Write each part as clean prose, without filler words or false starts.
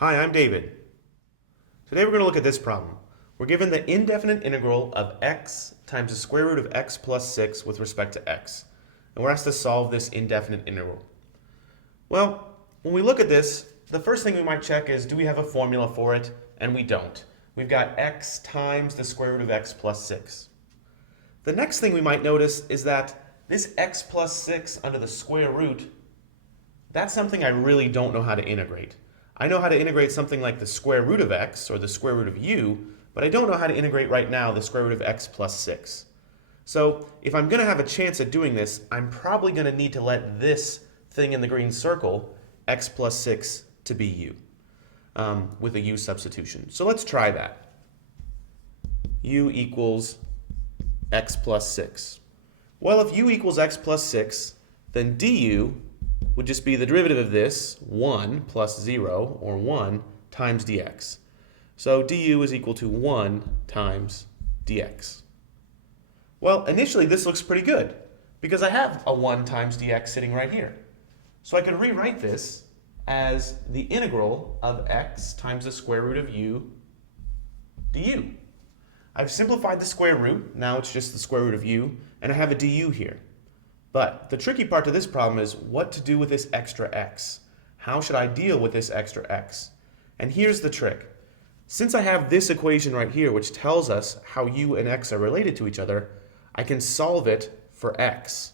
Hi, I'm David. Today we're going to look at this problem. We're given the indefinite integral of x times the square root of x plus 6 with respect to x. And we're asked to solve this indefinite integral. Well, when we look at this, the first thing we might check is, do we have a formula for it? And we don't. We've got x times the square root of x plus 6. The next thing we might notice is that this x plus 6 under the square root, that's something I really don't know how to integrate. I know how to integrate something like the square root of x or the square root of u, but I don't know how to integrate right now the square root of x plus 6. So if I'm going to have a chance at doing this, I'm probably going to need to let this thing in the green circle, x plus 6, to be u, with a u substitution. So let's try that. U equals x plus 6. Well, if u equals x plus 6, then du would just be the derivative of this, 1 plus 0, or 1, times dx. So du is equal to 1 times dx. Well, initially this looks pretty good, because I have a 1 times dx sitting right here. So I could rewrite this as the integral of x times the square root of u du. I've simplified the square root, now it's just the square root of u, and I have a du here. But the tricky part to this problem is what to do with this extra x. How should I deal with this extra x? And here's the trick. Since I have this equation right here, which tells us how u and x are related to each other, I can solve it for x.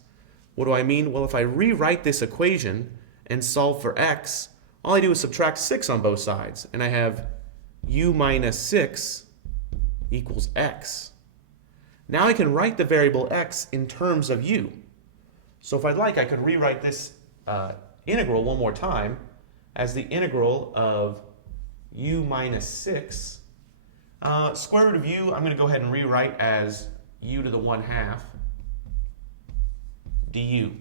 What do I mean? Well, if I rewrite this equation and solve for x, all I do is subtract 6 on both sides, and I have u minus 6 equals x. Now I can write the variable x in terms of u. So if I'd like, I could rewrite this integral one more time as the integral of u minus 6. Square root of u, I'm going to go ahead and rewrite as u to the 1/2 du.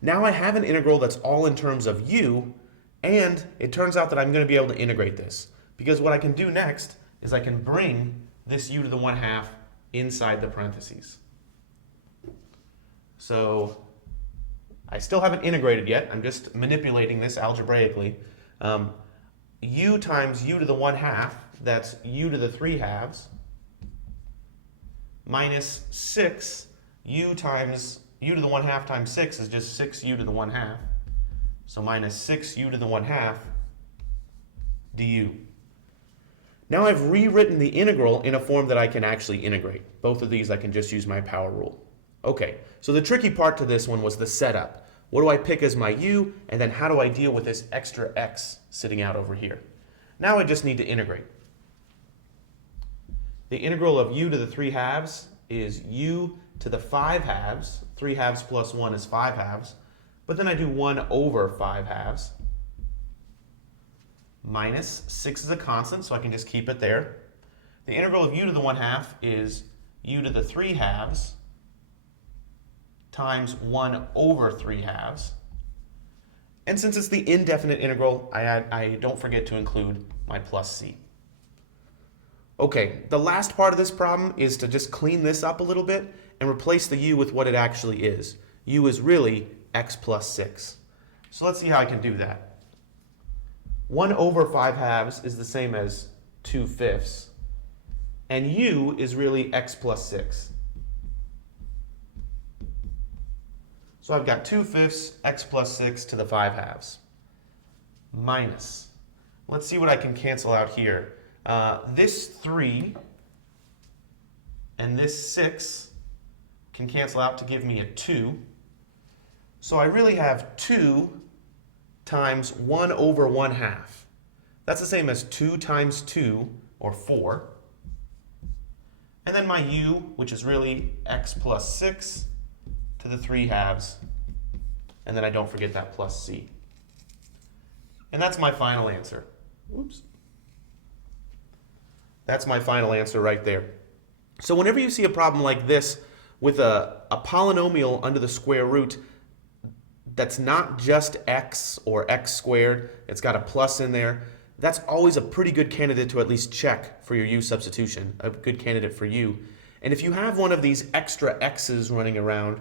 Now I have an integral that's all in terms of u, and it turns out that I'm going to be able to integrate this. Because what I can do next is I can bring this u to the 1/2 inside the parentheses. So I still haven't integrated yet. I'm just manipulating this algebraically. U times u to the 1/2, that's u to the 3/2, minus 6, u times u to the 1/2 times 6 is just 6u to the 1/2. So minus 6u to the 1/2 du. Now I've rewritten the integral in a form that I can actually integrate. Both of these I can just use my power rule. Okay, so the tricky part to this one was the setup. What do I pick as my u, and then how do I deal with this extra x sitting out over here? Now I just need to integrate. The integral of u to the 3/2 is u to the 5/2. 3/2 plus 1 is 5/2. But then I do 1 over 5/2. Minus 6 is a constant, so I can just keep it there. The integral of u to the 1/2 is u to the 3/2 times 1 over 3/2. And since it's the indefinite integral, I don't forget to include my plus c. Okay, the last part of this problem is to just clean this up a little bit and replace the u with what it actually is. U is really x plus 6. So let's see how I can do that. 1 over 5/2 is the same as 2/5, and u is really x plus 6. So I've got 2/5 x plus 6 to the 5/2 minus. Let's see what I can cancel out here. This 3 and this 6 can cancel out to give me a 2. So I really have 2 times 1 over 1/2. That's the same as 2 times 2, or 4. And then my u, which is really x plus 6 to the 3/2, and then I don't forget that plus c. And that's my final answer. Oops. That's my final answer right there. So whenever you see a problem like this with a polynomial under the square root that's not just x or x squared, it's got a plus in there, that's always a pretty good candidate to at least check for your u substitution, a good candidate for u. And if you have one of these extra x's running around,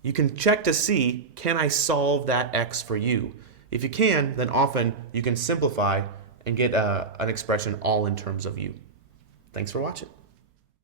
you can check to see, can I solve that x for u? If you can, then often you can simplify and get an expression all in terms of u. Thanks for watching.